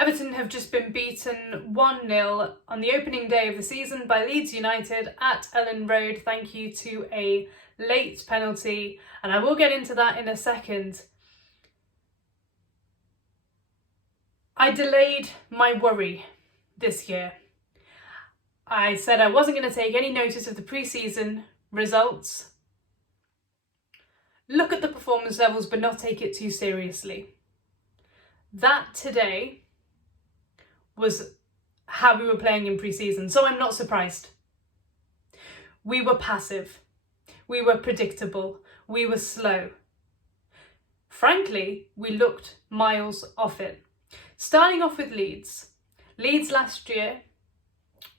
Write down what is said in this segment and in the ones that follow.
Everton have just been beaten 1-0 on the opening day of the season by Leeds United at Ellen Road, thank you to a late penalty, and I will get into that in a second. I delayed my worry this year. I said I wasn't going to take any notice of the pre-season results, look at the performance levels but not take it too seriously. That today was how we were playing in pre-season, so I'm not surprised. We were passive, we were predictable, we were slow. Frankly, we looked miles off it. Starting off with Leeds. Leeds last year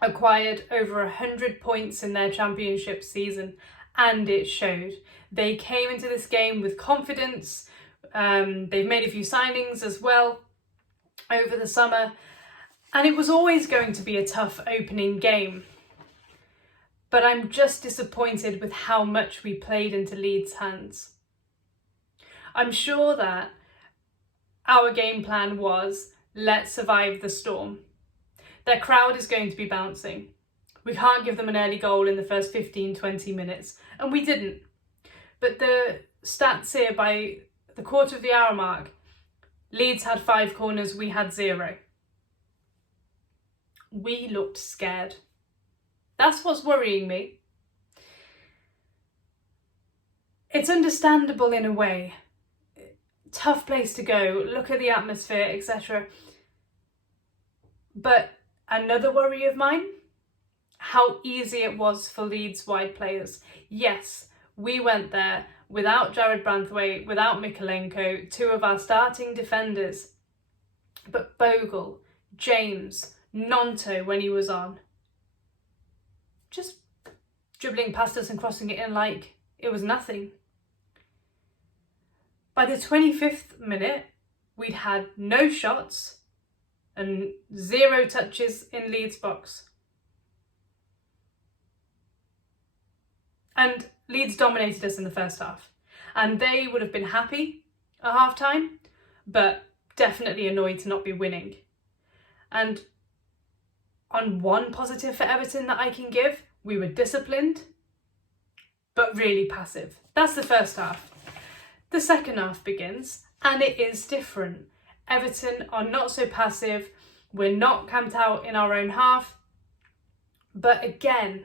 acquired over 100 points in their championship season, and it showed. They came into this game with confidence. They've made a few signings as well over the summer, and it was always going to be a tough opening game. But I'm just disappointed with how much we played into Leeds' hands. I'm sure that our game plan was, let's survive the storm. Their crowd is going to be bouncing. We can't give them an early goal in the first 15-20 minutes, and we didn't. But the stats here, by the quarter of the hour mark, Leeds had 5 corners, we had 0. We looked scared. That's what's worrying me. It's understandable in a way. Tough place to go, look at the atmosphere, etc. But another worry of mine, how easy it was for Leeds wide players. Yes, we went there without Jared Branthwaite, without Mikolenko, 2 of our starting defenders. But Bogle, James, Nonto when he was on, just dribbling past us and crossing it in like it was nothing. By the 25th minute, we'd had no shots and 0 touches in Leeds' box. And Leeds dominated us in the first half. And they would have been happy at half-time, but definitely annoyed to not be winning. And on one positive for Everton that I can give, we were disciplined, but really passive. That's the first half. The second half begins, and it is different. Everton are not so passive. We're not camped out in our own half. But again,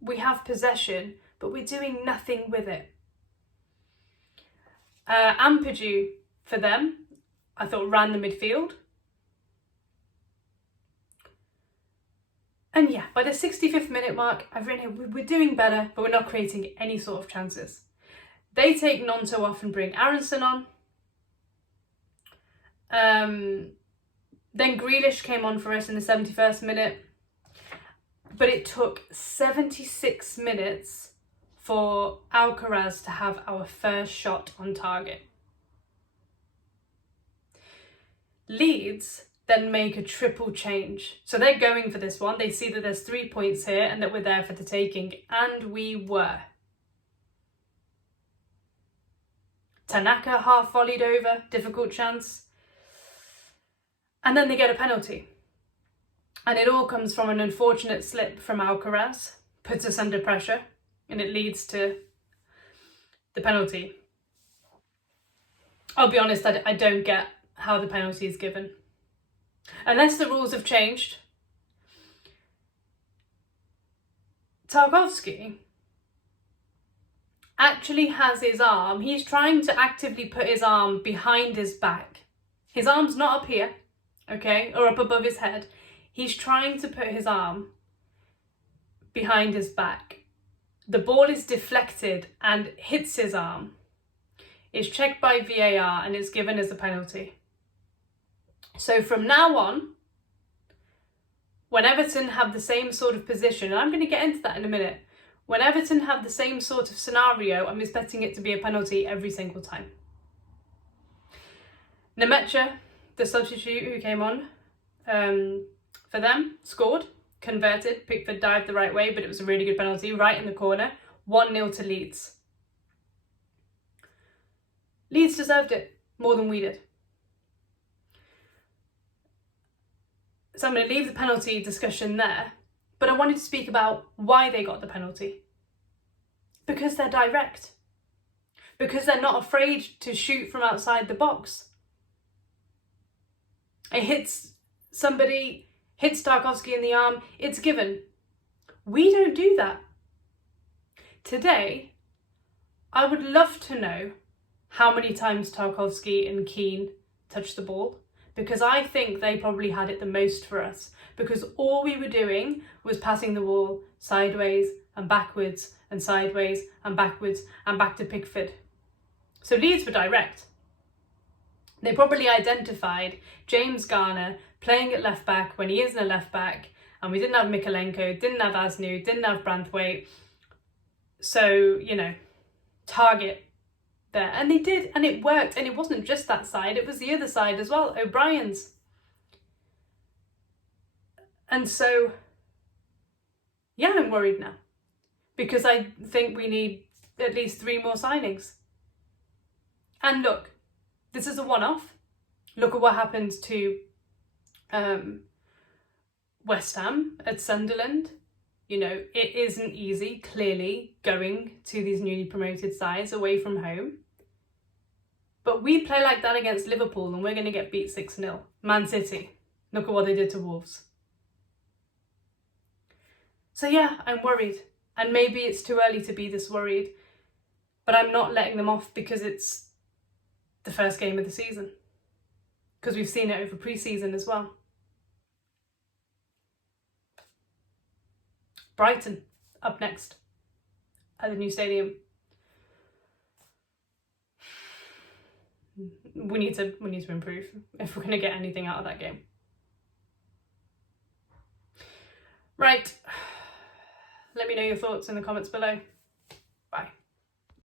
we have possession, but we're doing nothing with it. Ampadu, for them, I thought ran the midfield. And yeah, by the 65th minute mark, I've written here, we're doing better, but we're not creating any sort of chances. They take Nonto off and bring Aronson on. Then Grealish came on for us in the 71st minute. But it took 76 minutes for Alcaraz to have our first shot on target. Leeds then make a triple change. So they're going for this one. They see that there's 3 points here and that we're there for the taking. And we were. Tanaka half volleyed over, difficult chance. And then they get a penalty. And it all comes from an unfortunate slip from Alcaraz, puts us under pressure, and it leads to the penalty. I'll be honest, I don't get how the penalty is given. Unless the rules have changed. Tarkowski actually has his arm, he's trying to actively put his arm behind his back. His arm's not up here, okay, or up above his head. He's trying to put his arm behind his back. The ball is deflected and hits his arm. It's checked by VAR and it's given as a penalty. So from now on, when Everton have the same sort of position, and I'm going to get into that in a minute, when Everton have the same sort of scenario, I'm expecting it to be a penalty every single time. Nemecha, the substitute who came on for them, scored, converted. Pickford dived the right way, but it was a really good penalty, right in the corner. 1-0 to Leeds. Leeds deserved it more than we did. So I'm going to leave the penalty discussion there, but I wanted to speak about why they got the penalty. Because they're direct. Because they're not afraid to shoot from outside the box. It hits somebody, hits Tarkowski in the arm, it's given. We don't do that. Today, I would love to know how many times Tarkowski and Keane touched the ball, because I think they probably had it the most for us, because all we were doing was passing the ball sideways and backwards and sideways and backwards and back to Pickford. So Leeds were direct. They probably identified James Garner playing at left back when he isn't a left back, and we didn't have Mikalenko, didn't have Asnu, didn't have Branthwaite. So, target there. And they did, and it worked. And it wasn't just that side, it was the other side as well, O'Brien's. And so, yeah, I'm worried now, because I think we need at least 3 more signings. And look, this is a one-off. Look at what happened to West Ham at Sunderland. It isn't easy, clearly, going to these newly promoted sides away from home. But we play like that against Liverpool and we're going to get beat 6-0. Man City, look at what they did to Wolves. So yeah, I'm worried. And maybe it's too early to be this worried, but I'm not letting them off because it's the first game of the season. Because we've seen it over pre-season as well. Brighton, up next at the new stadium. We need to improve if we're going to get anything out of that game. Right. Let me know your thoughts in the comments below.